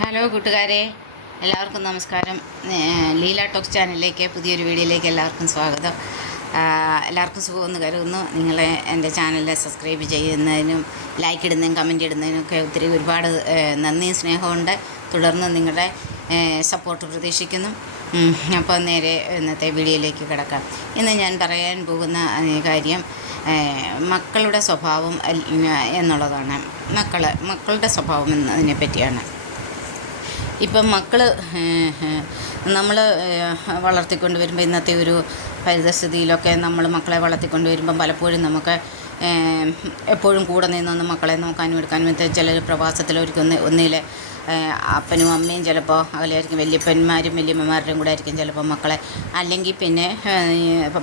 Hello കൂട്ടുകാരെ, എല്ലാവർക്കും നമസ്കാരം. ലീല ടോക്സ് ചാനലിലേക്ക് പുതിയൊരു വീഡിയോയിലേക്ക് എല്ലാവർക്കും സ്വാഗതം. എല്ലാവർക്കും സുഖമെന്ന് കരുതുന്നു. നിങ്ങളെ എൻ്റെ ചാനലിൽ സബ്സ്ക്രൈബ് ചെയ്യുന്നതിനും ലൈക്ക് ഇടുന്നതിനും കമൻറ്റ് ഇടുന്നതിനൊക്കെ ഒരുപാട് നന്ദിയും സ്നേഹമുണ്ട്. തുടർന്ന് നിങ്ങളുടെ സപ്പോർട്ട് പ്രതീക്ഷിക്കുന്നു. അപ്പോൾ നേരെ ഇന്നത്തെ വീഡിയോയിലേക്ക് കിടക്കാം. ഇന്ന് ഞാൻ പറയാൻ പോകുന്ന കാര്യം മക്കളുടെ സ്വഭാവം എന്നുള്ളതാണ്. മക്കളുടെ സ്വഭാവം എന്നതിനെ പറ്റിയാണ്. ഇപ്പം മക്കൾ നമ്മൾ വളർത്തിക്കൊണ്ട് വരുമ്പോൾ ഇന്നത്തെ ഒരു പരിതസ്ഥിതിയിലൊക്കെ നമ്മൾ മക്കളെ വളർത്തിക്കൊണ്ട് വരുമ്പം പലപ്പോഴും നമുക്ക് എപ്പോഴും കൂടെ നിന്നൊന്ന് മക്കളെ നോക്കാനും എടുക്കാനും ചിലർ പ്രവാസത്തിലൊരിക്കും ഒന്നിൽ അപ്പനും അമ്മയും ചിലപ്പോൾ അതിലായിരിക്കും, വല്യപ്പന്മാരും വല്യമ്മമാരുടെയും കൂടെ ആയിരിക്കും ചിലപ്പോൾ മക്കളെ. അല്ലെങ്കിൽ പിന്നെ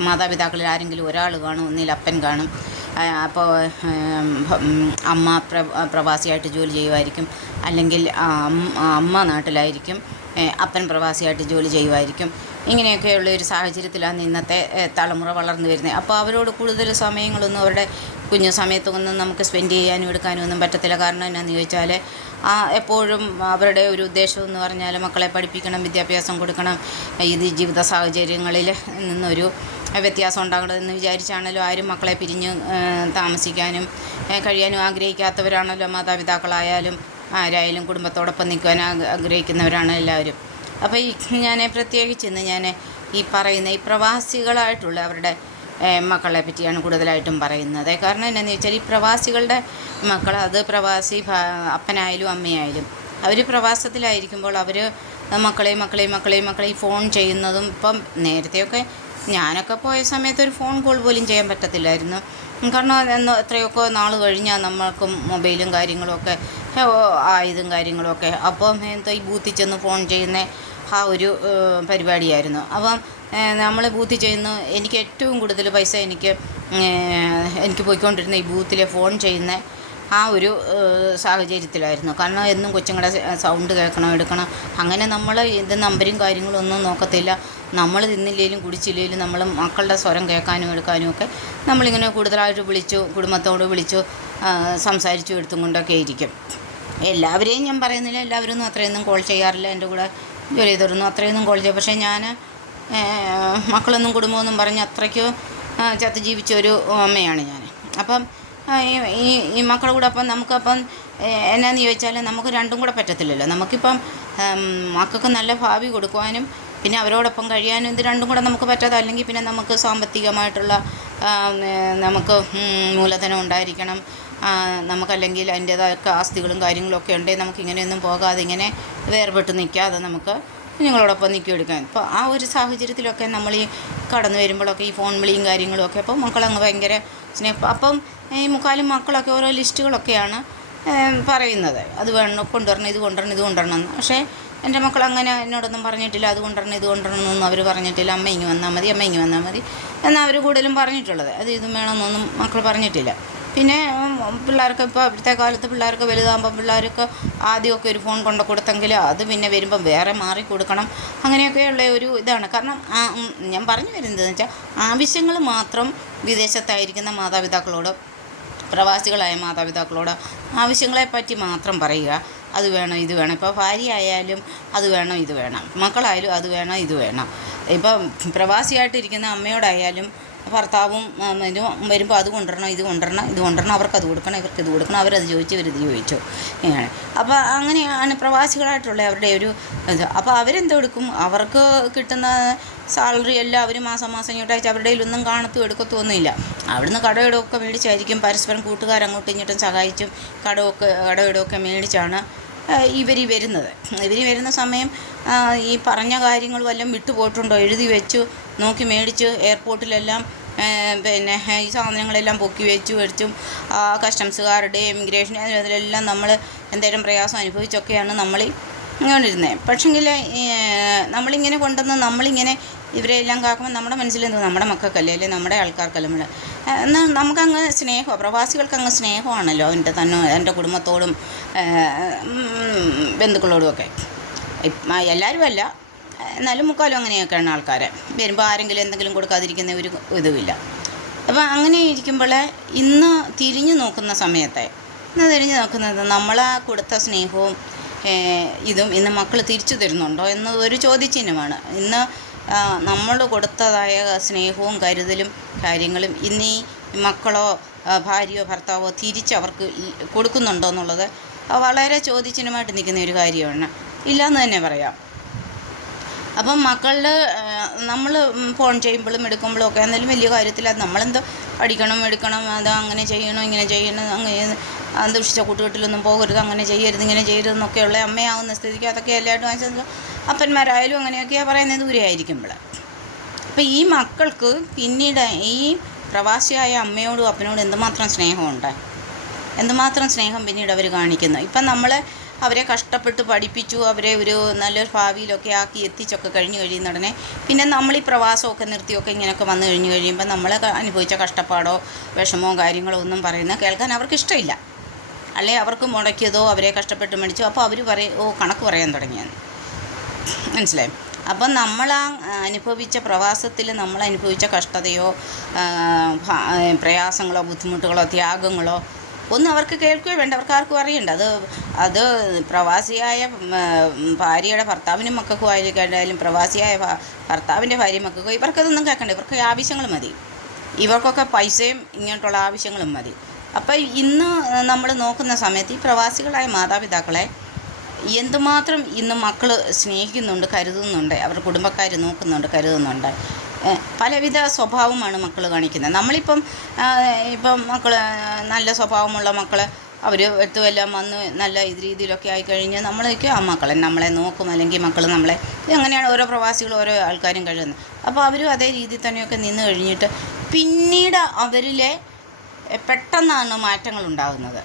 മാതാപിതാക്കളിൽ ആരെങ്കിലും ഒരാൾ കാണും, ഒന്നിൽ അപ്പൻ കാണും. അപ്പോൾ അമ്മ പ്രവാസിയായിട്ട് ജോലി ചെയ്യുമായിരിക്കും, അല്ലെങ്കിൽ അമ്മ നാട്ടിലായിരിക്കും, അപ്പൻ പ്രവാസിയായിട്ട് ജോലി ചെയ്യുമായിരിക്കും. ഇങ്ങനെയൊക്കെയുള്ള ഒരു സാഹചര്യത്തിലാണ് ഇന്നത്തെ തലമുറ വളർന്നു വരുന്നത്. അപ്പോൾ അവരോട് കൂടുതൽ സമയങ്ങളൊന്നും അവരുടെ കുഞ്ഞു സമയത്തൊന്നും നമുക്ക് സ്പെൻഡ് ചെയ്യാനും എടുക്കാനും ഒന്നും പറ്റത്തില്ല. കാരണം എന്നാന്ന് ചോദിച്ചാൽ എപ്പോഴും അവരുടെ ഒരു ഉദ്ദേശം എന്ന് പറഞ്ഞാൽ മക്കളെ പഠിപ്പിക്കണം, വിദ്യാഭ്യാസം കൊടുക്കണം. ഇത് ജീവിത സാഹചര്യങ്ങളിൽ നിന്നൊരു വ്യത്യാസം ഉണ്ടാകണമെന്ന് വിചാരിച്ചാണല്ലോ ആരും മക്കളെ പിരിഞ്ഞ് താമസിക്കാനും കഴിയാനും ആഗ്രഹിക്കാത്തവരാണല്ലോ മാതാപിതാക്കളായാലും ആരായാലും. കുടുംബത്തോടൊപ്പം നിൽക്കുവാൻ ആഗ്രഹിക്കുന്നവരാണ് എല്ലാവരും. അപ്പോൾ ഞാൻ പ്രത്യേകിച്ച് ഇന്ന് ഞാൻ ഈ പറയുന്ന ഈ പ്രവാസികളായിട്ടുള്ള അവരുടെ മക്കളെ പറ്റിയാണ് കൂടുതലായിട്ടും പറയുന്നത്. കാരണം എന്താണെന്ന് വെച്ചാൽ ഈ പ്രവാസികളുടെ മക്കൾ, അത് പ്രവാസി അപ്പനായാലും അമ്മയായാലും, അവർ പ്രവാസത്തിലായിരിക്കുമ്പോൾ അവർ മക്കളെയും ഫോൺ ചെയ്യുന്നതും, ഇപ്പം നേരത്തെയൊക്കെ ഞാനൊക്കെ പോയ സമയത്ത് ഒരു ഫോൺ കോൾ പോലും ചെയ്യാൻ പറ്റത്തില്ലായിരുന്നു. കാരണം എത്രയൊക്കെ നാൾ കഴിഞ്ഞാൽ നമ്മൾക്കും മൊബൈലും കാര്യങ്ങളുമൊക്കെ ആയതും കാര്യങ്ങളുമൊക്കെ. അപ്പം എന്താ ഈ ബൂത്തിൽ ചെന്ന് ഫോൺ ചെയ്യുന്ന ആ ഒരു പരിപാടിയായിരുന്നു. അപ്പം നമ്മൾ ബൂത്തിൽ ചെയ്യുന്ന എനിക്ക് ഏറ്റവും കൂടുതൽ പൈസ എനിക്ക് പോയിക്കൊണ്ടിരുന്ന ഈ ബൂത്തിലെ ഫോൺ ചെയ്യുന്ന ആ ഒരു സാഹചര്യത്തിലായിരുന്നു. കാരണം എന്നും കൊച്ചുങ്ങളുടെ സൗണ്ട് കേൾക്കണം, എടുക്കണം. അങ്ങനെ നമ്മൾ ഇത് നമ്പരും കാര്യങ്ങളും ഒന്നും നോക്കത്തില്ല. നമ്മൾ തിന്നില്ലെങ്കിലും കുടിച്ചില്ലെങ്കിലും നമ്മൾ മക്കളുടെ സ്വരം കേൾക്കാനും എടുക്കാനും ഒക്കെ നമ്മളിങ്ങനെ കൂടുതലായിട്ട് കുടുംബത്തോട് വിളിച്ചു സംസാരിച്ചു എടുത്തും കൊണ്ടൊക്കെ ഇരിക്കും. എല്ലാവരെയും ഞാൻ പറയുന്നില്ല, എല്ലാവരൊന്നും അത്രയൊന്നും കോൾ ചെയ്യാറില്ല. എൻ്റെ കൂടെ ജോലി ചെയ്തിരുന്നു, അത്രയൊന്നും കോൾ ചെയ്യും. പക്ഷേ ഞാൻ മക്കളൊന്നും കുടുംബമൊന്നും പറഞ്ഞ് അത്രയ്ക്ക് ചത്ത് ജീവിച്ച ഒരു അമ്മയാണ് ഞാൻ. അപ്പം ഈ മക്കളുടെ കൂടെ അപ്പം നമുക്കപ്പം എന്നാന്ന് ചോദിച്ചാൽ നമുക്ക് രണ്ടും കൂടെ പറ്റത്തില്ലല്ലോ. നമുക്കിപ്പം മക്കൾക്ക് നല്ല ഭാവി കൊടുക്കുവാനും പിന്നെ അവരോടൊപ്പം കഴിയാനും ഇത് രണ്ടും കൂടെ നമുക്ക് പറ്റാതെ, അല്ലെങ്കിൽ പിന്നെ നമുക്ക് സാമ്പത്തികമായിട്ടുള്ള നമുക്ക് മൂലധനം ഉണ്ടായിരിക്കണം. നമുക്കല്ലെങ്കിൽ അതിൻ്റേതായ ആസ്തികളും കാര്യങ്ങളൊക്കെ ഉണ്ടെങ്കിൽ നമുക്കിങ്ങനെയൊന്നും പോകാതെ ഇങ്ങനെ വേർപെട്ട് നിൽക്കാതെ നമുക്ക് നിങ്ങളോടൊപ്പം നിൽക്കിയെടുക്കാൻ. ഇപ്പോൾ ആ ഒരു സാഹചര്യത്തിലൊക്കെ നമ്മൾ ഈ കടന്നു വരുമ്പോഴൊക്കെ ഈ ഫോൺ വിളിയും കാര്യങ്ങളുമൊക്കെ അപ്പോൾ മക്കളങ്ങ് ഭയങ്കര സ്നേഹം. അപ്പം ഈ മുക്കാലും മക്കളൊക്കെ ഓരോ ലിസ്റ്റുകളൊക്കെയാണ് പറയുന്നത്. അത് വേണം, കൊണ്ടുവരണം, ഇത് കൊണ്ടുവരണം എന്ന്. പക്ഷേ എൻ്റെ മക്കൾ അങ്ങനെ എന്നോടൊന്നും പറഞ്ഞിട്ടില്ല. അത് കൊണ്ടുവരണം, ഇത് കൊണ്ടുവരണം എന്നൊന്നും അവർ പറഞ്ഞിട്ടില്ല. അമ്മ ഇങ്ങ് വന്നാൽ മതി എന്നാൽ അവർ കൂടുതലും പറഞ്ഞിട്ടുള്ളത്. അത് ഇതും വേണമെന്നൊന്നും മക്കൾ പറഞ്ഞിട്ടില്ല. പിന്നെ പിള്ളേർക്ക് ഇപ്പോൾ ഇപ്പോഴത്തെ കാലത്ത് പിള്ളേർക്ക് വലുതാകുമ്പോൾ പിള്ളേർക്ക് ആദ്യമൊക്കെ ഒരു ഫോൺ കൊണ്ടു കൊടുത്തെങ്കിൽ അത് പിന്നെ വരുമ്പം വേറെ മാറി കൊടുക്കണം. അങ്ങനെയൊക്കെയുള്ള ഒരു ഇതാണ്. കാരണം ഞാൻ പറഞ്ഞു വരുന്നതെന്ന് വെച്ചാൽ ആവശ്യങ്ങൾ മാത്രം വിദേശത്തായിരിക്കുന്ന മാതാപിതാക്കളോട്, പ്രവാസികളായ മാതാപിതാക്കളോട് ആവശ്യങ്ങളെപ്പറ്റി മാത്രം പറയുക. അത് വേണം, ഇത് വേണം. ഇപ്പോൾ ഭാര്യ ആയാലും അത് വേണം, ഇത് വേണം. മക്കളായാലും അത് വേണം, ഇത് വേണം. ഇപ്പം പ്രവാസിയായിട്ടിരിക്കുന്ന അമ്മയോടായാലും ഭർത്താവും വരുമ്പോൾ അത് കൊണ്ടുവരണം, ഇത് കൊണ്ടുവരണം, അവർക്കത് കൊടുക്കണം, ഇവർക്കിത് കൊടുക്കണം, അവരത് ചോദിച്ചു, ഇവരിത് ചോദിച്ചു. ഇങ്ങനെ അപ്പോൾ അങ്ങനെയാണ് പ്രവാസികളായിട്ടുള്ള അവരുടെ ഒരു ഇത്. അപ്പോൾ അവരെന്തെടുക്കും, അവർക്ക് കിട്ടുന്ന സാലറി എല്ലാം അവർ മാസം ഇങ്ങോട്ടയച്ച് അവരുടെ കയ്യിലൊന്നും കാണത്തും എടുക്കത്തൊന്നുമില്ല. അവിടുന്ന് കടയിടമൊക്കെ മേടിച്ചായിരിക്കും പരസ്പരം കൂട്ടുകാരങ്ങോട്ടും ഇങ്ങോട്ടും സഹായിച്ചും കടയിടമൊക്കെ മേടിച്ചാണ് ഇവർ വരുന്ന സമയം ഈ പറഞ്ഞ കാര്യങ്ങൾ വല്ലതും വിട്ടുപോയിട്ടുണ്ടോ എഴുതി വെച്ചു നോക്കി മേടിച്ച് എയർപോർട്ടിലെല്ലാം പിന്നെ ഈ സാധനങ്ങളെല്ലാം പൊക്കി വെച്ചും കസ്റ്റംസുകാരുടെ ഇമിഗ്രേഷൻ അതിലെല്ലാം നമ്മൾ എന്തേലും പ്രയാസം അനുഭവിച്ചൊക്കെയാണ് നമ്മൾ ഇങ്ങോട്ടിരുന്നത്. പക്ഷെങ്കിൽ നമ്മളിങ്ങനെ കൊണ്ടുവന്ന് നമ്മളിങ്ങനെ ഇവരെല്ലാം കാക്കുമ്പോൾ നമ്മുടെ മനസ്സിലെന്തോ നമ്മുടെ മക്കൾക്കല്ലേ, അല്ലേ നമ്മുടെ ആൾക്കാർക്കല്ല, എന്നാൽ നമുക്കങ്ങ് സ്നേഹമാണ്, പ്രവാസികൾക്കങ്ങ് സ്നേഹമാണല്ലോ എൻ്റെ കുടുംബത്തോടും ബന്ധുക്കളോടുമൊക്കെ. എല്ലാവരും അല്ല, എന്നാലും മുക്കാലും അങ്ങനെയൊക്കെയാണ് ആൾക്കാരെ. വരുമ്പോൾ ആരെങ്കിലും എന്തെങ്കിലും കൊടുക്കാതിരിക്കുന്ന ഒരു ഇതുമില്ല. അപ്പോൾ അങ്ങനെ ഇരിക്കുമ്പോൾ ഇന്ന് തിരിഞ്ഞു നോക്കുന്ന സമയത്തെ തിരിഞ്ഞു നോക്കുന്നത് നമ്മളാ കൊടുത്ത സ്നേഹവും ഇതും ഇന്ന് മക്കൾ തിരിച്ചു തരുന്നുണ്ടോ എന്നതൊരു ചോദ്യചിഹ്നമാണ്. ഇന്ന് നമ്മൾ കൊടുത്തതായ സ്നേഹവും കരുതലും കാര്യങ്ങളും ഇന്ന് ഈ മക്കളോ ഭാര്യയോ ഭർത്താവോ തിരിച്ചവർക്ക് കൊടുക്കുന്നുണ്ടോ എന്നുള്ളത് വളരെ ചോദ്യചിഹ്നമായിട്ട് നിൽക്കുന്ന ഒരു കാര്യമാണ്. ഇല്ലയെന്ന് തന്നെ പറയാം. അപ്പം മക്കളുടെ നമ്മൾ ഫോൺ ചെയ്യുമ്പോഴും എടുക്കുമ്പോഴും ഒക്കെ എന്തായാലും വലിയ കാര്യത്തിൽ അത് നമ്മളെന്തോ പഠിക്കണം എടുക്കണം, അത് അങ്ങനെ ചെയ്യണം ഇങ്ങനെ ചെയ്യണം, അങ്ങനെ അന്തരീക്ഷിച്ച കൂട്ടുകെട്ടിലൊന്നും പോകരുത്, അങ്ങനെ ചെയ്യരുത് ഇങ്ങനെ ചെയ്യരുതെന്നൊക്കെയുള്ള അമ്മയാവുന്ന സ്ഥിതിക്ക് അതൊക്കെ എല്ലായിട്ടും വാങ്ങിച്ചത് അപ്പന്മാരായാലും അങ്ങനെയൊക്കെയാണ് പറയുന്നത് ദൂരെയായിരിക്കുമ്പോൾ. അപ്പം ഈ മക്കൾക്ക് പിന്നീട് ഈ പ്രവാസിയായ അമ്മയോടും അപ്പനോടും എന്തുമാത്രം സ്നേഹമുണ്ട്, എന്തുമാത്രം സ്നേഹം പിന്നീട് അവർ കാണിക്കുന്നു. ഇപ്പം നമ്മൾ അവരെ കഷ്ടപ്പെട്ട് പഠിപ്പിച്ചു, അവരെ ഒരു നല്ലൊരു ഭാവിയിലൊക്കെ ആക്കി എത്തിച്ചൊക്കെ കഴിഞ്ഞ് കഴിയുന്ന ഉടനെ പിന്നെ നമ്മൾ ഈ പ്രവാസമൊക്കെ നിർത്തിയൊക്കെ ഇങ്ങനെയൊക്കെ വന്നു കഴിഞ്ഞ് കഴിയുമ്പോൾ നമ്മൾ അനുഭവിച്ച കഷ്ടപ്പാടോ വിഷമോ കാര്യങ്ങളോ ഒന്നും പറയുന്നത് കേൾക്കാൻ അവർക്ക് ഇഷ്ടമില്ല. അല്ലെ അവർക്ക് മുടക്കിയതോ അവരെ കഷ്ടപ്പെട്ട് മേടിച്ചോ അപ്പോൾ അവർ കണക്ക് പറയാൻ തുടങ്ങിയാണ്. മനസ്സിലായി? അപ്പം നമ്മൾ അനുഭവിച്ച പ്രവാസത്തിൽ നമ്മൾ അനുഭവിച്ച കഷ്ടതയോ പ്രയാസങ്ങളോ ബുദ്ധിമുട്ടുകളോ ത്യാഗങ്ങളോ ഒന്നും അവർക്ക് കേൾക്കുകയോ വേണ്ട, അവർക്ക് ആർക്കും അറിയണ്ട. അത് പ്രവാസിയായ ഭാര്യയുടെ ഭർത്താവിനും മക്കൾക്കും ആയാലും പ്രവാസിയായ ഭർത്താവിൻ്റെ ഭാര്യ മക്കൾക്കോ ഇവർക്കതൊന്നും കേൾക്കണ്ട. ഇവർക്ക് ആവശ്യങ്ങൾ മതി, ഇവർക്കൊക്കെ പൈസയും ഇങ്ങോട്ടുള്ള ആവശ്യങ്ങളും മതി. അപ്പം ഇന്ന് നമ്മൾ നോക്കുന്ന സമയത്ത് ഈ പ്രവാസികളായ മാതാപിതാക്കളെ എന്തുമാത്രം ഇന്ന് മക്കൾ സ്നേഹിക്കുന്നുണ്ട്, കരുതുന്നുണ്ട്, അവരുടെ കുടുംബക്കാർ നോക്കുന്നുണ്ട്, കരുതുന്നുണ്ട്. പലവിധ സ്വഭാവമാണ് മക്കൾ കാണിക്കുന്നത്. നമ്മളിപ്പം മക്കൾ നല്ല സ്വഭാവമുള്ള മക്കൾ അവർ എത്തുമെല്ലാം വന്ന് നല്ല രീതിയിലൊക്കെ ആയിക്കഴിഞ്ഞ് നമ്മളൊക്കെ ആ മക്കളെ നമ്മളെ നോക്കും, അല്ലെങ്കിൽ മക്കൾ നമ്മളെ അങ്ങനെയാണ് ഓരോ പ്രവാസികളും ഓരോ ആൾക്കാരും കഴിയുന്നത്. അപ്പോൾ അവരും അതേ രീതിയിൽ തന്നെയൊക്കെ നിന്ന് കഴിഞ്ഞിട്ട് പിന്നീട് അവരിലെ പെട്ടെന്നാണ് മാറ്റങ്ങൾ ഉണ്ടാകുന്നത്.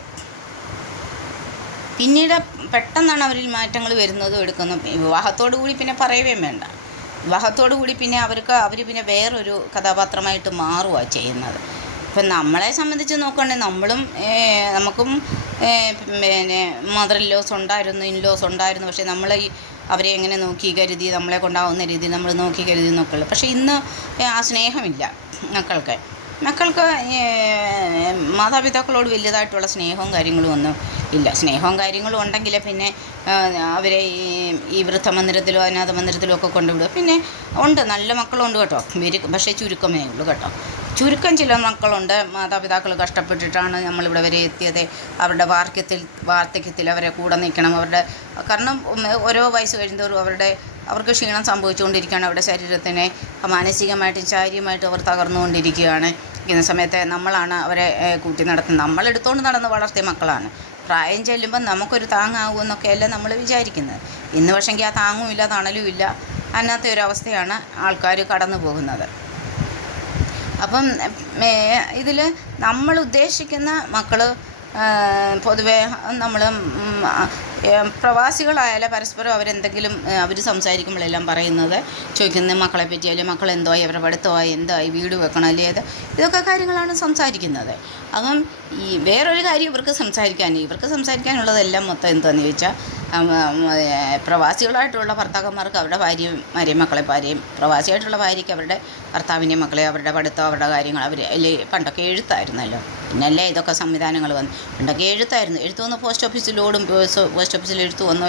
പിന്നീട് പെട്ടെന്നാണ് അവരിൽ മാറ്റങ്ങൾ വരുന്നതും എടുക്കുന്നതും. വിവാഹത്തോടു കൂടി പിന്നെ പറയുകയും വേണ്ട. വിവാഹത്തോടു കൂടി പിന്നെ അവർ പിന്നെ വേറൊരു കഥാപാത്രമായിട്ട് മാറുകയാണ് ചെയ്യുന്നത്. ഇപ്പം നമ്മളെ സംബന്ധിച്ച് നോക്കുകയാണെങ്കിൽ നമുക്കും പിന്നെ മദർ ഇൻലോസ് ഉണ്ടായിരുന്നു, ഇൻലോസ് ഉണ്ടായിരുന്നു. പക്ഷേ നമ്മൾ അവരെ എങ്ങനെ നോക്കി കരുതി നമ്മളെ കൊണ്ടാവുന്ന രീതിയിൽ നമ്മൾ നോക്കി കരുതി നോക്കുള്ളൂ. പക്ഷേ ഇന്ന് ആ സ്നേഹമില്ല മക്കൾക്ക് മാതാപിതാക്കളോട് വലിയതായിട്ടുള്ള സ്നേഹവും കാര്യങ്ങളും ഒന്നും ഇല്ല. സ്നേഹവും കാര്യങ്ങളും ഉണ്ടെങ്കിൽ പിന്നെ അവരെ ഈ വൃദ്ധമന്ദിരത്തിലോ അനാഥ മന്ദിരത്തിലോ ഒക്കെ കൊണ്ടുവിടുക. പിന്നെ ഉണ്ട് നല്ല മക്കളുണ്ട് കേട്ടോ, പക്ഷേ ചുരുക്കമേ ഉള്ളൂ കേട്ടോ. ചുരുക്കം ചില മക്കളുണ്ട് മാതാപിതാക്കൾ കഷ്ടപ്പെട്ടിട്ടാണ് നമ്മളിവിടെ വരെ എത്തിയത്. അവരുടെ വാർദ്ധക്യത്തിൽ അവരെ കൂടെ നിൽക്കണം. കാരണം ഓരോ വയസ്സ് കഴിയുന്നവരും അവർക്ക് ക്ഷീണം സംഭവിച്ചുകൊണ്ടിരിക്കുകയാണ്. അവരുടെ ശരീരത്തിനെ മാനസികമായിട്ടും ശാരീരികമായിട്ടും അവർ തകർന്നുകൊണ്ടിരിക്കുകയാണ്. ഇന്ന സമയത്ത് നമ്മളാണ് അവരെ കൂട്ടി നടത്തുന്നത്. നമ്മളെടുത്തുകൊണ്ട് നടന്ന് വളർത്തിയ മക്കളാണ്. പ്രായം ചെല്ലുമ്പം നമുക്കൊരു താങ്ങാകുമെന്നൊക്കെയല്ല നമ്മൾ വിചാരിക്കുന്നത്. ഇന്ന് പക്ഷെങ്കിൽ ആ താങ്ങുമില്ല തണലുമില്ല, അങ്ങനത്തെ ഒരവസ്ഥയാണ് ആൾക്കാർ കടന്നു പോകുന്നത്. അപ്പം ഇതിൽ നമ്മൾ ഉദ്ദേശിക്കുന്ന മക്കൾ പൊതുവേ നമ്മൾ പ്രവാസികളായാലും പരസ്പരം അവരെന്തെങ്കിലും അവർ സംസാരിക്കുമ്പോഴെല്ലാം പറയുന്നത് ചോദിക്കുന്നത് മക്കളെ പറ്റിയാലും മക്കൾ എന്തോയി, അവരുടെ പഠിത്തമായി എന്തായി, വീട് വെക്കണം അല്ലേ, ഇതൊക്കെ കാര്യങ്ങളാണ് സംസാരിക്കുന്നത്. അപ്പം ഈ വേറൊരു കാര്യം ഇവർക്ക് സംസാരിക്കാനുള്ളതെല്ലാം മൊത്തം എന്താണെന്ന് ചോദിച്ചാൽ പ്രവാസികളായിട്ടുള്ള ഭർത്താക്കന്മാർക്ക് അവരുടെ ഭാര്യയും മക്കളെയും പ്രവാസിയായിട്ടുള്ള ഭാര്യയ്ക്ക് അവരുടെ ഭർത്താവിൻ്റെ മക്കളെ അവരുടെ പഠിത്തം അവരുടെ കാര്യങ്ങൾ അല്ലേ പണ്ടൊക്കെ എഴുത്തായിരുന്നല്ലോ. പിന്നല്ലേ ഇതൊക്കെ സംവിധാനങ്ങൾ വന്നു. പണ്ടൊക്കെ എഴുത്ത് വന്ന് പോസ്റ്റ് ഓഫീസിൽ എഴുത്ത് വന്നോ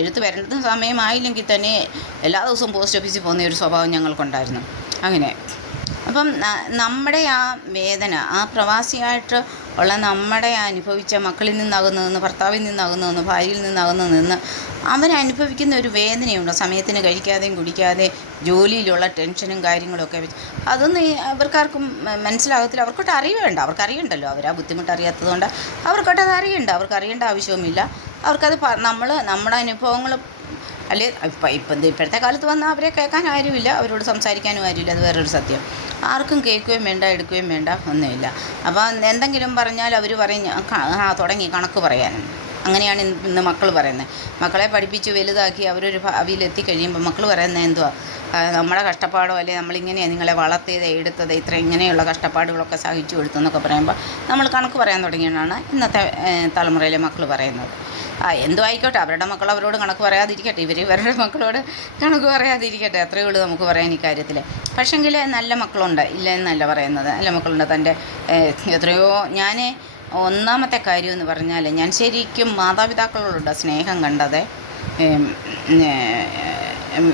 എഴുത്ത് വരേണ്ട സമയമായില്ലെങ്കിൽ തന്നെ എല്ലാ ദിവസവും പോസ്റ്റ് ഓഫീസിൽ പോകുന്ന ഒരു സ്വഭാവം ഞങ്ങൾക്കുണ്ടായിരുന്നു. അങ്ങനെ അപ്പം നമ്മുടെ ആ വേദന ആ പ്രവാസിയായിട്ട് ഉള്ള നമ്മുടെ അനുഭവിച്ച മക്കളിൽ നിന്നാകുന്നതെന്ന് ഭർത്താവിൽ നിന്നാകുന്നതെന്ന് ഭാര്യയിൽ നിന്നാകുന്നതെന്ന് അവരനുഭവിക്കുന്ന ഒരു വേദനയുണ്ടോ. സമയത്തിന് കഴിക്കാതെയും കുടിക്കാതെ ജോലിയിലുള്ള ടെൻഷനും കാര്യങ്ങളൊക്കെ വെച്ച് അതൊന്നും അവർക്കാർക്കും മനസ്സിലാകത്തില്ല. അവർക്കൊട്ട് അറിയണ്ട, അവർക്കറിയണ്ടല്ലോ. അവർ ആ ബുദ്ധിമുട്ട് അറിയാത്തതുകൊണ്ട് അവർക്കൊട്ടത് അറിയണ്ട, അവർക്കറിയേണ്ട ആവശ്യവുമില്ല. അവർക്കത് നമ്മുടെ അനുഭവങ്ങൾ അല്ലേ ഇപ്പോഴത്തെ കാലത്ത് വന്നാൽ അവരെ കേൾക്കാൻ ആരുമില്ല, അവരോട് സംസാരിക്കാനും ആരുമില്ല. അത് വേറൊരു സത്യം. ആർക്കും കേൾക്കുകയും വേണ്ട എടുക്കുകയും വേണ്ട ഒന്നുമില്ല. അപ്പോൾ എന്തെങ്കിലും പറഞ്ഞാൽ അവർ പറയും തുടങ്ങി കണക്ക് പറയാനും. അങ്ങനെയാണ് ഇന്ന് മക്കൾ പറയുന്നത്. മക്കളെ പഠിപ്പിച്ച് വലുതാക്കി അവരൊരു ഭാവിയിലെത്തി കഴിയുമ്പോൾ മക്കൾ പറയുന്നത് എന്തുവാ, നമ്മുടെ കഷ്ടപ്പാടോ അല്ലെ നമ്മളിങ്ങനെയാണ് നിങ്ങളെ വളർത്തിയത് എടുത്തത് ഇത്ര ഇങ്ങനെയുള്ള കഷ്ടപ്പാടുകളൊക്കെ സഹിച്ചു എടുത്തെന്നൊക്കെ പറയുമ്പോൾ നമ്മൾ കണക്ക് പറയാൻ തുടങ്ങിയാണ് ഇന്നത്തെ തലമുറയിലെ മക്കൾ പറയുന്നത്. എന്തോ ആയിക്കോട്ടെ, അവരുടെ മക്കൾ അവരോട് കണക്ക് പറയാതിരിക്കട്ടെ, ഇവരുടെ മക്കളോട് കണക്ക് പറയാതിരിക്കട്ടെ, അത്രയേ ഉള്ളൂ നമുക്ക് പറയാൻ ഈ കാര്യത്തിൽ. പക്ഷെങ്കിൽ നല്ല മക്കളുണ്ട്, ഇല്ല എന്നല്ല പറയുന്നത്, നല്ല മക്കളുണ്ട്. തൻ്റെ എത്രയോ ഞാൻ ഒന്നാമത്തെ കാര്യം എന്ന് പറഞ്ഞാൽ ഞാൻ ശരിക്കും മാതാപിതാക്കളോടുള്ള സ്നേഹം കണ്ടത്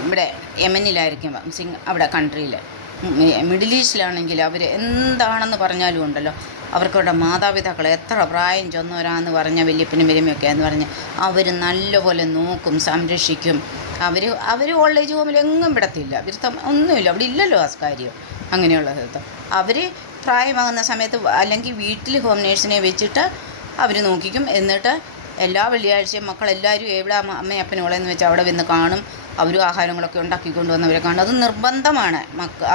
ഇവിടെ യമനിലായിരിക്കും അവിടെ കൺട്രിയിൽ മിഡിൽ ഈസ്റ്റിലാണെങ്കിൽ അവർ എന്താണെന്ന് പറഞ്ഞാലും ഉണ്ടല്ലോ അവർക്കവരുടെ മാതാപിതാക്കൾ എത്ര പ്രായം ചെന്നവരാന്ന് പറഞ്ഞ വല്യപ്പനും വലിയമ്മയൊക്കെ എന്ന് പറഞ്ഞ് അവർ നല്ലപോലെ നോക്കും, സംരക്ഷിക്കും. അവർ ഓൾഡ് ഏജ് ഹോമിൽ എങ്ങും വിടത്തില്ല, വിരുദ്ധം ഒന്നുമില്ല, അവിടെ ഇല്ലല്ലോ ആ കാര്യം. അങ്ങനെയുള്ള സ്ഥലത്ത് അവർ പ്രായമാകുന്ന സമയത്ത് അല്ലെങ്കിൽ വീട്ടിൽ ഹോം നേഴ്സിനെ വെച്ചിട്ട് അവർ നോക്കിക്കും. എന്നിട്ട് എല്ലാ വെള്ളിയാഴ്ചയും മക്കളെല്ലാവരും എവിടെ അമ്മയും അപ്പനും വെച്ചാൽ അവിടെ വന്ന് കാണും. അവരും ആഹാരങ്ങളൊക്കെ ഉണ്ടാക്കിക്കൊണ്ട് വന്നവരെ കാണും. അത് നിർബന്ധമാണ്.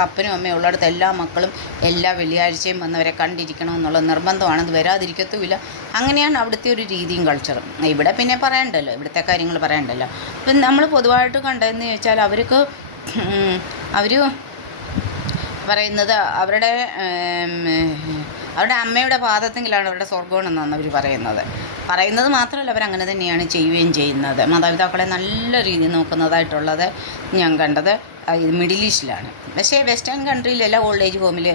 അപ്പനും അമ്മയും ഉള്ളിടത്ത് എല്ലാ മക്കളും എല്ലാ വെള്ളിയാഴ്ചയും വന്നവരെ കണ്ടിരിക്കണമെന്നുള്ള നിർബന്ധമാണ്. അത് വരാതിരിക്കത്തുമില്ല. അങ്ങനെയാണ് അവിടുത്തെ ഒരു രീതിയും കൾച്ചറും. ഇവിടെ പിന്നെ പറയണ്ടല്ലോ, ഇവിടുത്തെ കാര്യങ്ങൾ പറയണ്ടല്ലോ. ഇപ്പം നമ്മൾ പൊതുവായിട്ട് കണ്ടതെന്ന് ചോദിച്ചാൽ അവർ പറയുന്നത് അവരുടെ അമ്മയുടെ പാദത്തെങ്കിലാണ് അവരുടെ സ്വർഗ്ഗമെന്നാണ് അവർ പറയുന്നത് മാത്രമല്ല അവരങ്ങനെ തന്നെയാണ് ചെയ്യുകയും ചെയ്യുന്നത്. മാതാപിതാക്കളെ നല്ല രീതിയിൽ നോക്കുന്നതായിട്ടുള്ളത് ഞാൻ കണ്ടത് മിഡിൽ ഈസ്റ്റിലാണ്. പക്ഷേ വെസ്റ്റേൺ കൺട്രിയിലെല്ലാം ഓൾഡ് ഏജ് ഹോമിൽ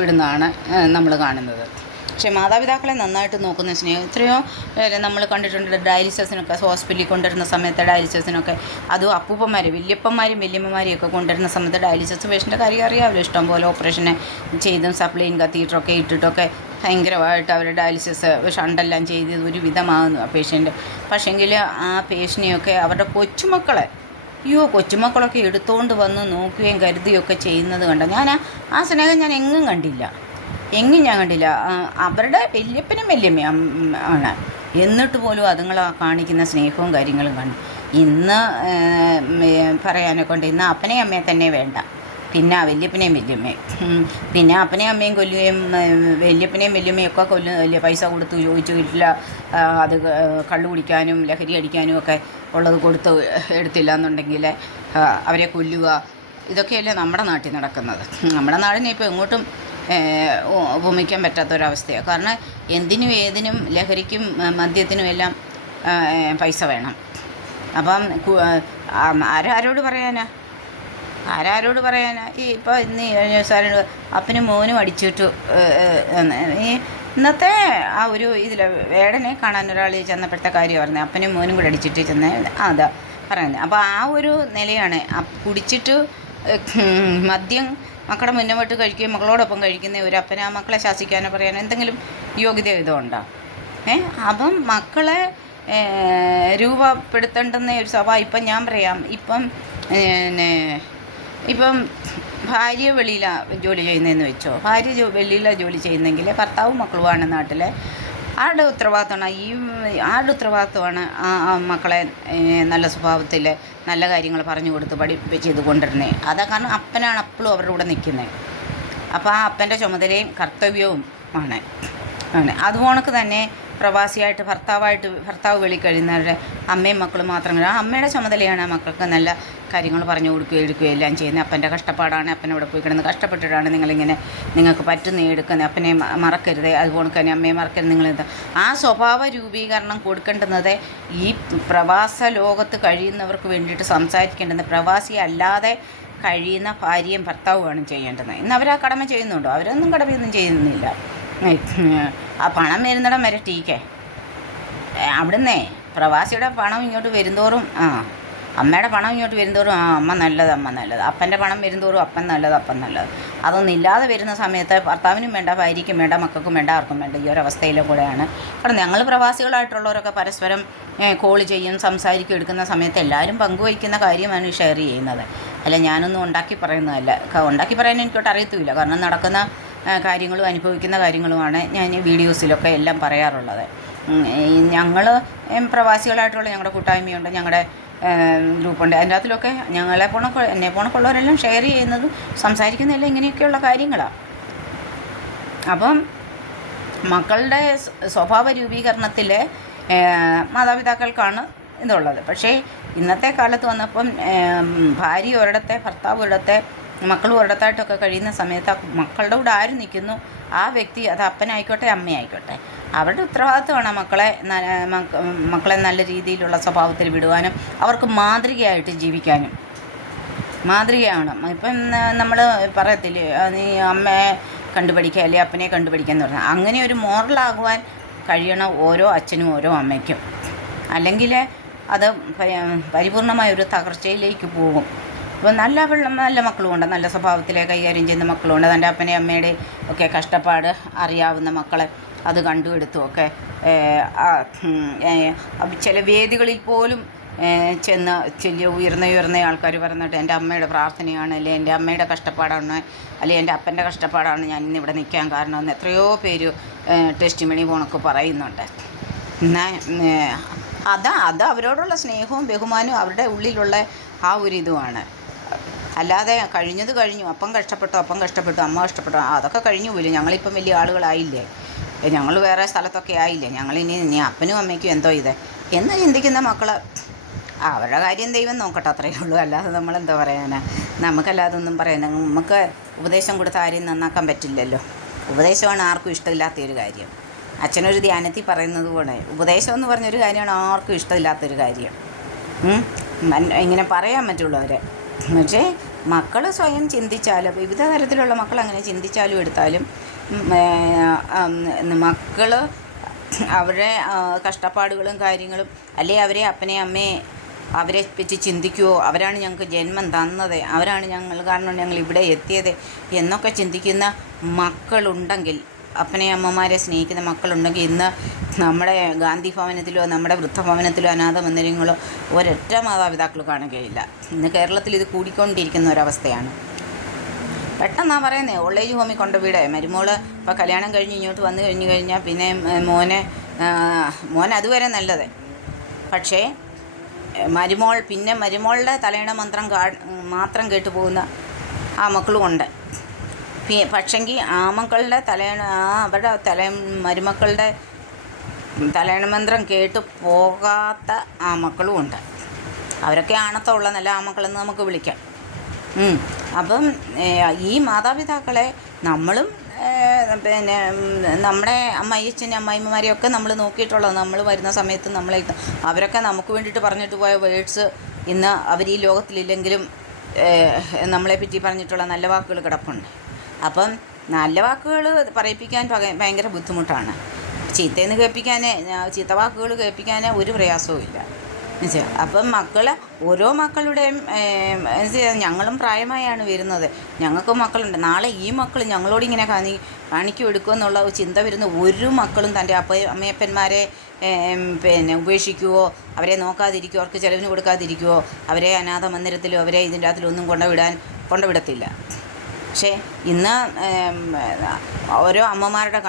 വിടുന്നതാണ് നമ്മൾ കാണുന്നത്. പക്ഷേ മാതാപിതാക്കളെ നന്നായിട്ട് നോക്കുന്ന സ്നേഹം എത്രയോ നമ്മൾ കണ്ടിട്ടുണ്ട്. ഡയാലിസിസിനൊക്കെ ഹോസ്പിറ്റലിൽ കൊണ്ടുവരുന്ന സമയത്ത് ഡയാലിസിസിനൊക്കെ അതും അപ്പൂപ്പന്മാർ വല്യപ്പന്മാരും വല്യമ്മമാരെയൊക്കെ കൊണ്ടുവരുന്ന സമയത്ത് ഡയാലിസിസ് പേഷ്യൻ്റെ കാര്യം അറിയാമല്ലോ. ഇഷ്ടം പോലെ ഓപ്പറേഷന് ചെയ്തും സപ്ലൈൻ കത്തീറ്ററൊക്കെ ഇട്ടിട്ടൊക്കെ ഭയങ്കരമായിട്ട് അവർ ഡയാലിസിസ് ഷണ്ടെല്ലാം ചെയ്ത് ഒരു വിധമാകുന്നു ആ പേഷ്യൻ്റ്. പക്ഷേങ്കിൽ ആ പേഷ്യനെയൊക്കെ അവരുടെ കൊച്ചുമക്കളൊക്കെ എടുത്തുകൊണ്ട് വന്ന് നോക്കുകയും കരുതുകയൊക്കെ ചെയ്യുന്നത് കണ്ട ആ സ്നേഹം ഞാൻ എങ്ങും കണ്ടില്ല. അവരുടെ വല്യപ്പനും വല്യമ്മയും ആണ്. എന്നിട്ട് പോലും അതുങ്ങൾ കാണിക്കുന്ന സ്നേഹവും കാര്യങ്ങളും കണ്ടു. ഇന്ന് പറയാനൊക്കെ ഉണ്ട്, ഇന്ന് അപ്പനെയും അമ്മയെ തന്നെ വേണ്ട, പിന്നെ വല്യപ്പനെയും വല്യമ്മയും, പിന്നെ അപ്പനെയും അമ്മയും കൊല്ലുകയും വല്യപ്പനെയും വല്യമ്മയൊക്കെ കൊല്ലുന്നില്ല. പൈസ കൊടുത്ത് ചോദിച്ചില്ല, അത് കള്ളു കുടിക്കാനും ലഹരി അടിക്കാനും ഒക്കെ ഉള്ളത് കൊടുത്ത് എടുത്തില്ല എന്നുണ്ടെങ്കിൽ അവരെ കൊല്ലുക. ഇതൊക്കെയല്ലേ നമ്മുടെ നാട്ടിൽ നടക്കുന്നത്. നമ്മുടെ നാടിനെ ഇപ്പോൾ എങ്ങോട്ടും ഉപമിക്കാൻ പറ്റാത്തൊരവസ്ഥയാണ്. കാരണം എന്തിനും ഏതിനും ലഹരിക്കും മദ്യത്തിനും എല്ലാം പൈസ വേണം. അപ്പം ആരോട് പറയാനാ ഈ ഇപ്പോൾ ഇന്ന് സാറിന് അപ്പനും മോനും അടിച്ചിട്ടു. ഇന്നത്തെ ആ ഒരു ഇതിൽ വേടനെ കാണാൻ ഒരാൾ ചെന്നപ്പോഴത്തെ കാര്യം പറഞ്ഞത് അപ്പനും മോനും കൂടെ അടിച്ചിട്ട് ചെന്ന് അതാ പറയുന്നത്. അപ്പോൾ ആ ഒരു നിലയാണ് കുടിച്ചിട്ട് മദ്യം മക്കളുടെ മുന്നോട്ട് കഴിക്കുകയും മക്കളോടൊപ്പം കഴിക്കുന്ന ഒരു അപ്പനെ ആ മക്കളെ ശാസിക്കാനോ പറയാനോ എന്തെങ്കിലും യോഗ്യത ഇതുണ്ടോ? അപ്പം മക്കളെ രൂപപ്പെടുത്തേണ്ടുന്ന ഒരു സ്വഭാവം ഇപ്പം ഞാൻ പറയാം. ഇപ്പം ഭാര്യ വെളിയിലാണ് ജോലി ചെയ്യുന്നതെന്ന് വെച്ചോ. ഭാര്യ വെളിയിലാണ് ജോലി ചെയ്യുന്നെങ്കിൽ ഭർത്താവും മക്കളുമാണ് നാട്ടിലെ. ആരുടെ ഉത്തരവാദിത്വമാണ് ആ മക്കളെ നല്ല സ്വഭാവത്തിൽ നല്ല കാര്യങ്ങൾ പറഞ്ഞു കൊടുത്ത് ചെയ്ത് കൊണ്ടിരുന്നത്. അതാ കാരണം അപ്പനാണ് അപ്പോഴും അവരുടെ കൂടെ നിൽക്കുന്നത്. അപ്പോൾ ആ അപ്പൻ്റെ ചുമതലയും കർത്തവ്യവും ആണ്. അതുപോണക്ക് തന്നെ പ്രവാസിയായിട്ട് ഭർത്താവ് വെളി കഴിയുന്നവരുടെ അമ്മയും മക്കളും മാത്രം ആ അമ്മയുടെ ചുമതലയാണ് ആ മക്കൾക്ക് നല്ല കാര്യങ്ങൾ പറഞ്ഞു കൊടുക്കുകയും എടുക്കുകയും എല്ലാം ചെയ്യുന്നത്. അപ്പൻ്റെ കഷ്ടപ്പാടാണ്, അപ്പനവിടെ പോയി കിടന്ന് കഷ്ടപ്പെട്ടിട്ടാണ് നിങ്ങൾക്ക് പറ്റുന്ന എടുക്കുന്നത്. അപ്പനെ മറക്കരുത്, അതുപോലെ തന്നെ അമ്മയെ മറക്കരുത്. നിങ്ങളെന്താ ആ സ്വഭാവ രൂപീകരണം കൊടുക്കേണ്ടുന്നത് ഈ പ്രവാസ ലോകത്ത് കഴിയുന്നവർക്ക് വേണ്ടിയിട്ട് സംസാരിക്കേണ്ടുന്നത് പ്രവാസി അല്ലാതെ കഴിയുന്ന ഭാര്യയും ഭർത്താവുമാണ് ചെയ്യേണ്ടത്. ഇന്ന് അവരാ കടമ ചെയ്യുന്നുണ്ടോ? അവരൊന്നും കടമയൊന്നും ചെയ്യുന്നില്ല. ആ പണം വരുന്നിടം വരെ ടീക്കേ അവിടുന്നേ പ്രവാസിയുടെ പണം ഇങ്ങോട്ട് വരുന്തോറും അമ്മയുടെ പണം ഇങ്ങോട്ട് വരുന്തോറും അമ്മ നല്ലത്, അപ്പൻ്റെ പണം വരുന്തോറും അപ്പൻ നല്ലത്. അതൊന്നും ഇല്ലാതെ വരുന്ന സമയത്ത് ഭർത്താവിനും വേണ്ട, ഭാര്യയ്ക്കും വേണ്ട, മക്കൾക്കും വേണ്ട, ആർക്കും വേണ്ട. ഈ ഒരവസ്ഥയിലും കൂടെയാണ്. കാരണം ഞങ്ങൾ പ്രവാസികളായിട്ടുള്ളവരൊക്കെ പരസ്പരം കോള് ചെയ്യും, സംസാരിക്കും, എടുക്കുന്ന സമയത്ത് എല്ലാവരും പങ്കുവയ്ക്കുന്ന കാര്യമാണ് ഷെയർ ചെയ്യുന്നത്. അല്ല ഞാനൊന്നും ഉണ്ടാക്കി പറയുന്നതല്ല. ഉണ്ടാക്കി പറയാൻ എനിക്കോട്ട് അറിയത്തുമില്ല. കാരണം നടക്കുന്ന കാര്യങ്ങളും അനുഭവിക്കുന്ന കാര്യങ്ങളുമാണ് ഞാൻ വീഡിയോസിലൊക്കെ എല്ലാം പറയാറുള്ളത്. ഞങ്ങൾ പ്രവാസികളായിട്ടുള്ള ഞങ്ങളുടെ കൂട്ടായ്മയുണ്ട്, ഞങ്ങളുടെ ഗ്രൂപ്പുണ്ട്. അതിൻ്റെ അകത്തിലൊക്കെ എന്നെ പോണക്കുള്ളവരെല്ലാം ഷെയർ ചെയ്യുന്നതും സംസാരിക്കുന്നതെല്ലാം ഇങ്ങനെയൊക്കെയുള്ള കാര്യങ്ങളാണ്. അപ്പം മക്കളുടെ സ്വഭാവ രൂപീകരണത്തിൽ മാതാപിതാക്കൾക്കാണ് ഇതുള്ളത്. പക്ഷേ ഇന്നത്തെ കാലത്ത് വന്നപ്പം ഭാര്യ ഒരിടത്തെ, ഭർത്താവ് ഒരിടത്തെ, മക്കളും ഒരിടത്തായിട്ടൊക്കെ കഴിയുന്ന സമയത്ത് മക്കളുടെ കൂടെ ആര് നിൽക്കുന്നു ആ വ്യക്തി, അത് അപ്പനായിക്കോട്ടെ അമ്മയായിക്കോട്ടെ, അവരുടെ ഉത്തരവാദിത്വമാണ് മക്കളെ നല്ല രീതിയിലുള്ള സ്വഭാവത്തിൽ വിടുവാനും അവർക്ക് മാതൃകയായിട്ട് ജീവിക്കാനും. മാതൃകയാണ്. ഇപ്പം നമ്മൾ പറയത്തില്ലേ, നീ കണ്ടുപഠിക്കുക, അല്ലെങ്കിൽ അപ്പനെ കണ്ടുപഠിക്കുക എന്ന് പറഞ്ഞാൽ അങ്ങനെ ഒരു മോറലാകുവാൻ കഴിയണം ഓരോ അച്ഛനും ഓരോ അമ്മയ്ക്കും. അല്ലെങ്കിൽ അത് പരിപൂർണമായ ഒരു തകർച്ചയിലേക്ക് പോകും. ഇപ്പോൾ നല്ല മക്കളുമുണ്ട്, നല്ല സ്വഭാവത്തിലെ കൈകാര്യം ചെയ്യുന്ന മക്കളുണ്ട്. തൻ്റെ അപ്പനെ അമ്മയുടെ ഒക്കെ കഷ്ടപ്പാട് അറിയാവുന്ന മക്കളെ അത് കണ്ടുപിടുത്തുമൊക്കെ ചില വേദികളിൽ പോലും ചെന്ന് ഉയർന്ന ആൾക്കാർ പറഞ്ഞിട്ട് എൻ്റെ അമ്മയുടെ പ്രാർത്ഥനയാണ്, അല്ലെങ്കിൽ എൻ്റെ അമ്മയുടെ കഷ്ടപ്പാടാണ്, അല്ലെങ്കിൽ എൻ്റെ അപ്പൻ്റെ കഷ്ടപ്പാടാണ് ഞാൻ ഇന്നിവിടെ നിൽക്കാൻ കാരണമെന്ന് എത്രയോ പേര് ടെസ്റ്റ് മണി പോണൊക്കെ പറയുന്നുണ്ട്. എന്നാൽ അത് അവരോടുള്ള സ്നേഹവും ബഹുമാനവും അവരുടെ ഉള്ളിലുള്ള ആ ഒരു ഇതുമാണ്. അല്ലാതെ കഴിഞ്ഞു, അപ്പം കഷ്ടപ്പെട്ടു, അമ്മ കഷ്ടപ്പെട്ടു, അതൊക്കെ കഴിഞ്ഞു പോലും. ഞങ്ങളിപ്പം വലിയ ആളുകളായില്ലേ, ഞങ്ങൾ വേറെ സ്ഥലത്തൊക്കെ ആയില്ലേ, ഞങ്ങളിനി അപ്പനും അമ്മയ്ക്കും എന്തോ ഇത് എന്ന് ചിന്തിക്കുന്ന മക്കൾ അവരുടെ കാര്യം ദൈവം നോക്കട്ടെ, അത്രയേ ഉള്ളൂ. അല്ലാതെ നമ്മളെന്തോ പറയാനാ, നമുക്കല്ലാതെ ഒന്നും പറയാനാ. നമുക്ക് ഉപദേശം കൊടുത്ത ആരെയും നന്നാക്കാൻ പറ്റില്ലല്ലോ. ഉപദേശമാണ് ആർക്കും ഇഷ്ടമില്ലാത്തൊരു കാര്യം. അച്ഛനൊരു ധ്യാനത്തിൽ പറയുന്നത് പോലെ ഉപദേശം എന്ന് പറഞ്ഞൊരു കാര്യമാണ് ആർക്കും ഇഷ്ടമില്ലാത്തൊരു കാര്യം. ഇങ്ങനെ പറയാൻ പറ്റുള്ളവരെ. പക്ഷേ മക്കൾ സ്വയം ചിന്തിച്ചാൽ, വിവിധ തരത്തിലുള്ള മക്കൾ അങ്ങനെ ചിന്തിച്ചാലും എടുത്താലും മക്കൾ അവരുടെ കഷ്ടപ്പാടുകളും കാര്യങ്ങളും, അല്ലെങ്കിൽ അവരെ അപ്പനെ അമ്മയെ അവരെ പറ്റി ചിന്തിക്കുമോ, അവരാണ് ഞങ്ങൾക്ക് ജന്മം തന്നത്, അവരാണ് ഞങ്ങൾ കാരണം ഞങ്ങൾ ഇവിടെ എത്തിയത് എന്നൊക്കെ ചിന്തിക്കുന്ന മക്കളുണ്ടെങ്കിൽ, അപ്പനെ അമ്മമാരെ സ്നേഹിക്കുന്ന മക്കളുണ്ടെങ്കിൽ ഇന്ന് നമ്മുടെ ഗാന്ധി ഭവനത്തിലോ നമ്മുടെ വൃദ്ധഭവനത്തിലോ അനാഥ മന്ദിരങ്ങളോ ഒരൊറ്റ മാതാപിതാക്കൾ കാണുകയില്ല. ഇന്ന് കേരളത്തിൽ ഇത് കൂടിക്കൊണ്ടിരിക്കുന്ന ഒരവസ്ഥയാണ്. പെട്ടെന്നാണ് പറയുന്നത്, ഓൾഡ് ഏജ് ഹോമിൽ കൊണ്ടുപോയിടെ മരുമോൾ ഇപ്പോൾ കല്യാണം കഴിഞ്ഞ് ഇങ്ങോട്ട് വന്നു കഴിഞ്ഞാൽ പിന്നെ മോൻ അതുവരെ നല്ലത്. പക്ഷേ മരുമോളുടെ തലയുടെ മാത്രം കേട്ടു പോകുന്ന ആ മക്കളും ഉണ്ട്. പക്ഷെങ്കിൽ ആ മക്കളുടെ അവരുടെ മരുമക്കളുടെ തലയണ മന്ത്രം കേട്ട് പോകാത്ത ആ മക്കളും ഉണ്ട്. അവരൊക്കെ ആണത്തമുള്ള നല്ല ആ മക്കളെന്ന് നമുക്ക് വിളിക്കാം. അപ്പം ഈ മാതാപിതാക്കളെ നമ്മളും പിന്നെ നമ്മുടെ അമ്മയച്ഛനും അമ്മായിമ്മമാരെയൊക്കെ നമ്മൾ നോക്കിയിട്ടുള്ളത്. നമ്മൾ വരുന്ന സമയത്ത് അവരൊക്കെ നമുക്ക് വേണ്ടിയിട്ട് പറഞ്ഞിട്ട് പോയ വേർഡ്സ് ഇന്ന് അവർ ഈ ലോകത്തിലില്ലെങ്കിലും നമ്മളെപ്പറ്റി പറഞ്ഞിട്ടുള്ള നല്ല വാക്കുകൾ കിടപ്പുണ്ട്. അപ്പം നല്ല വാക്കുകൾ പറയിപ്പിക്കാൻ ഭയങ്കര ബുദ്ധിമുട്ടാണ്. ചീത്ത വാക്കുകൾ കേൾപ്പിക്കാൻ ഒരു പ്രയാസവും ഇല്ല. അപ്പം ഓരോ മക്കളുടെയും ഞങ്ങളും പ്രായമായാണ് വരുന്നത്, ഞങ്ങൾക്കും മക്കളുണ്ട്. നാളെ ഈ മക്കൾ ഞങ്ങളോട് ഇങ്ങനെ കാണിക്കും എടുക്കുമെന്നുള്ള ചിന്ത വരുന്ന ഒരു മക്കളും തൻ്റെ അമ്മയപ്പന്മാരെ ഉപേക്ഷിക്കുവോ, അവരെ നോക്കാതിരിക്കുവോ, അവർക്ക് ചിലവിന് കൊടുക്കാതിരിക്കുവോ, അവരെ അനാഥ മന്ദിരത്തിലോ അവരെ ഇതിൻ്റെ അകത്തിലൊന്നും കൊണ്ടുവിടത്തില്ല. പക്ഷേ ഇന്ന് ഓരോ അമ്മമാരുടെ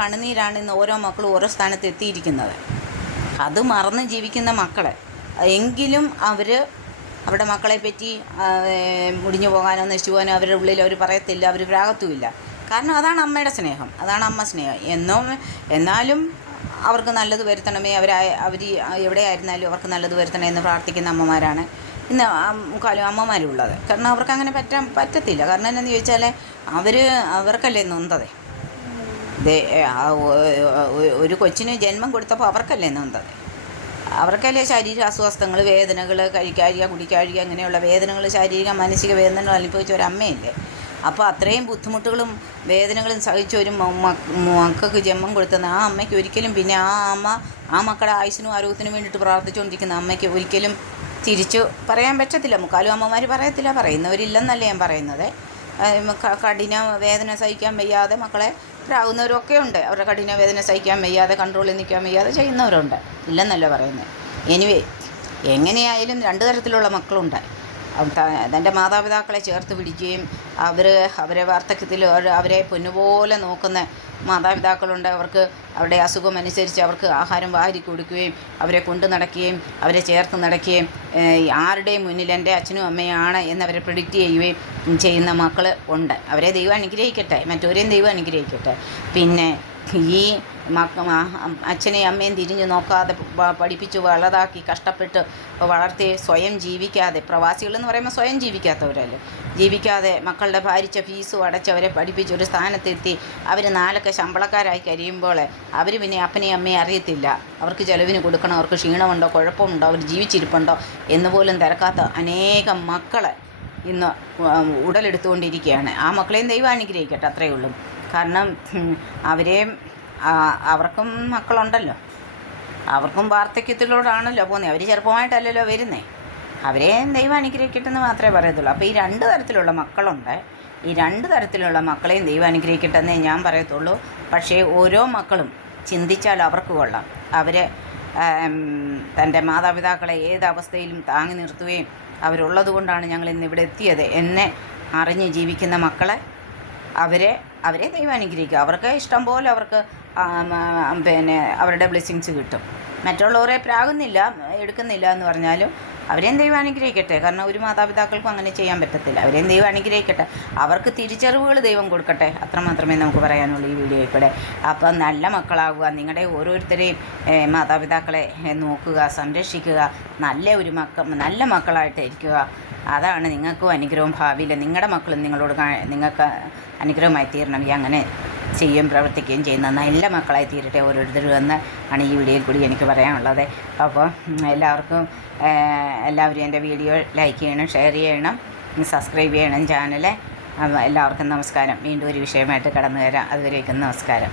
കണ്ണുനീരാണ് ഇന്ന് ഓരോ മക്കളും ഓരോ സ്ഥാനത്ത് എത്തിയിരിക്കുന്നത്. അത് മറന്ന് ജീവിക്കുന്ന മക്കളെ എങ്കിലും അവരുടെ മക്കളെ പറ്റി മുടിഞ്ഞു പോകാനോ നശിച്ചു പോകാനോ അവരുടെ ഉള്ളിൽ അവർ പറയത്തില്ല, അവർ പ്രാകത്തുമില്ല. കാരണം അതാണ് അമ്മയുടെ സ്നേഹം, അതാണ് അമ്മ സ്നേഹം. എന്നാലും അവർക്ക് നല്ലത് വരുത്തണമേ, അവർ എവിടെയായിരുന്നാലും അവർക്ക് നല്ലത് വരുത്തണേ എന്ന് പ്രാർത്ഥിക്കുന്ന അമ്മമാരാണ് ഇന്ന് മുക്കാലും അമ്മമാരുള്ളത്. കാരണം അവർക്ക് അങ്ങനെ പറ്റത്തില്ല. കാരണം എന്താണെന്ന് ചോദിച്ചാൽ അവർക്കല്ലേ നൊന്തത്. ഒരു കൊച്ചിന് ജന്മം കൊടുത്തപ്പോൾ അവർക്കല്ലേ നൊന്തത്. അവർക്കല്ലേ ശാരീരിക അസ്വസ്ഥങ്ങൾ, വേദനകൾ, കുടിക്കാഴിക അങ്ങനെയുള്ള വേദനകൾ, ശാരീരിക മാനസിക വേദനകൾ അനുഭവിച്ച ഒരമ്മയില്ലേ. അപ്പോൾ അത്രയും ബുദ്ധിമുട്ടുകളും വേദനകളും സഹിച്ച ഒരു മക്കൾക്ക് ജന്മം കൊടുത്തുന്ന ആ അമ്മയ്ക്ക് ഒരിക്കലും പിന്നെ ആ മക്കളുടെ ആയുസ്സിനും ആരോഗ്യത്തിനും വേണ്ടിയിട്ട് പ്രാർത്ഥിച്ചുകൊണ്ടിരിക്കുന്ന അമ്മയ്ക്ക് ഒരിക്കലും തിരിച്ചു പറയാൻ പറ്റത്തില്ല. മുക്കാലും അമ്മമാർ പറയത്തില്ല, പറയുന്നവരില്ലെന്നല്ല ഞാൻ പറയുന്നത്. കഠിന വേദന സഹിക്കാൻ വയ്യാതെ മക്കളെ ആവുന്നവരൊക്കെ ഉണ്ട്. അവരുടെ കഠിന വേദന സഹിക്കാൻ വയ്യാതെ കൺട്രോളിൽ നിൽക്കാൻ വയ്യാതെ ചെയ്യുന്നവരുണ്ട്, ഇല്ലെന്നല്ല പറയുന്നത്. എനിവേ എങ്ങനെയായാലും രണ്ട് തരത്തിലുള്ള മക്കളുണ്ട്. തൻ്റെ മാതാപിതാക്കളെ ചേർത്ത് പിടിക്കുകയും അവരെ വാർദ്ധക്യത്തിൽ അവരെ പൊന്നുപോലെ നോക്കുന്ന മാതാപിതാക്കളുണ്ട്. അവരുടെ അസുഖം അനുസരിച്ച് അവർക്ക് ആഹാരം വാരി കൊടുക്കുകയും അവരെ കൊണ്ടു നടക്കുകയും അവരെ ചേർത്ത് നടക്കുകയും ആരുടെയും മുന്നിൽ എൻ്റെ അച്ഛനും അമ്മയാണ് എന്നവരെ പ്രെഡിക്റ്റ് ചെയ്യുകയും ചെയ്യുന്ന മക്കൾ ഉണ്ട്. അവരെ ദൈവം അനുഗ്രഹിക്കട്ടെ, മറ്റവരെയും ദൈവം അനുഗ്രഹിക്കട്ടെ. പിന്നെ ഈ അച്ഛനെയും അമ്മയും തിരിഞ്ഞു നോക്കാതെ പഠിപ്പിച്ച് വലുതാക്കി കഷ്ടപ്പെട്ട് വളർത്തി സ്വയം ജീവിക്കാതെ, പ്രവാസികളെന്ന് പറയുമ്പോൾ സ്വയം ജീവിക്കാതെ മക്കളുടെ ഭാരിച്ച ഫീസും അടച്ച് അവരെ പഠിപ്പിച്ച് ഒരു സ്ഥാനത്തെത്തി അവർ നാലൊക്കെ ശമ്പളക്കാരായി കഴിയുമ്പോൾ അവർ പിന്നെ അപ്പനെയും അമ്മയും അറിയത്തില്ല. അവർക്ക് ചിലവിന് കൊടുക്കണം, അവർക്ക് ക്ഷീണമുണ്ടോ കുഴപ്പമുണ്ടോ അവർ ജീവിച്ചിരിപ്പുണ്ടോ എന്ന് പോലും തിരക്കാത്ത അനേകം മക്കൾ ഇന്ന് ഉടലെടുത്തുകൊണ്ടിരിക്കുകയാണ്. ആ മക്കളെയും ദൈവം അനുഗ്രഹിക്കട്ടെ, അത്രയേ ഉള്ളൂ. കാരണം അവരെയും അവർക്കും മക്കളുണ്ടല്ലോ, അവർക്കും വാർദ്ധക്യത്തിലൂടാണല്ലോ പോകുന്നത്. അവർ ചെറുപ്പമായിട്ടല്ലല്ലോ വരുന്നത്. അവരെയും ദൈവം അനുഗ്രഹിക്കട്ടെ എന്ന് മാത്രമേ പറയത്തുള്ളൂ. അപ്പോൾ ഈ 2 തരത്തിലുള്ള മക്കളുണ്ട്. ഈ 2 തരത്തിലുള്ള മക്കളെയും ദൈവം അനുഗ്രഹിക്കട്ടെ എന്നേ ഞാൻ പറയത്തുള്ളൂ. പക്ഷേ ഓരോ മക്കളും ചിന്തിച്ചാൽ അവർക്ക് കൊള്ളാം. അവർ തൻ്റെ മാതാപിതാക്കളെ ഏതവസ്ഥയിലും താങ്ങി നിർത്തുകയും അവരുള്ളത് കൊണ്ടാണ് ഞങ്ങൾ ഇന്ന് ഇവിടെ എത്തിയത് എന്നെ അറിഞ്ഞ് ജീവിക്കുന്ന മക്കളെ അവരെ ദൈവം അനുഗ്രഹിക്കുക. അവർക്ക് ഇഷ്ടം പോലെ അവർക്ക് അവരുടെ ബ്ലെസ്സിങ്സ് കിട്ടും. മറ്റുള്ളവരെ പ്രാകുന്നില്ല, എടുക്കുന്നില്ല എന്ന് പറഞ്ഞാലും അവരെയും ദൈവം അനുഗ്രഹിക്കട്ടെ. കാരണം ഒരു മാതാപിതാക്കൾക്കും അങ്ങനെ ചെയ്യാൻ പറ്റത്തില്ല. അവരെയും ദൈവം അനുഗ്രഹിക്കട്ടെ, അവർക്ക് തിരിച്ചറിവുകൾ ദൈവം കൊടുക്കട്ടെ. അത്രമാത്രമേ നമുക്ക് പറയാനുള്ളൂ ഈ വീഡിയോയിൽ കൂടെ. അപ്പം നല്ല മക്കളാകുക, നിങ്ങളുടെ ഓരോരുത്തരെയും മാതാപിതാക്കളെ നോക്കുക, സംരക്ഷിക്കുക, നല്ല മക്കളായിട്ട് ഇരിക്കുക. അതാണ് നിങ്ങൾക്കും അനുഗ്രഹം. ഭാവിയിൽ നിങ്ങളുടെ മക്കളും നിങ്ങൾക്ക് അനുഗ്രഹമായി തീരണമെങ്കിൽ അങ്ങനെ പ്രവർത്തിക്കുകയും ചെയ്യുന്ന നല്ല മക്കളായി തീരട്ടെ ഓരോരുത്തരും എന്ന് ആണ് ഈ വീഡിയോയിൽ കൂടി എനിക്ക് പറയാനുള്ളത്. അപ്പോൾ എല്ലാവരും എൻ്റെ വീഡിയോ ലൈക്ക് ചെയ്യണം, ഷെയർ ചെയ്യണം, സബ്സ്ക്രൈബ് ചെയ്യണം ചാനൽ. എല്ലാവർക്കും നമസ്കാരം. വീണ്ടും ഒരു വിഷയമായിട്ട് കടന്നു വരാം. അതുവരേക്കും നമസ്കാരം.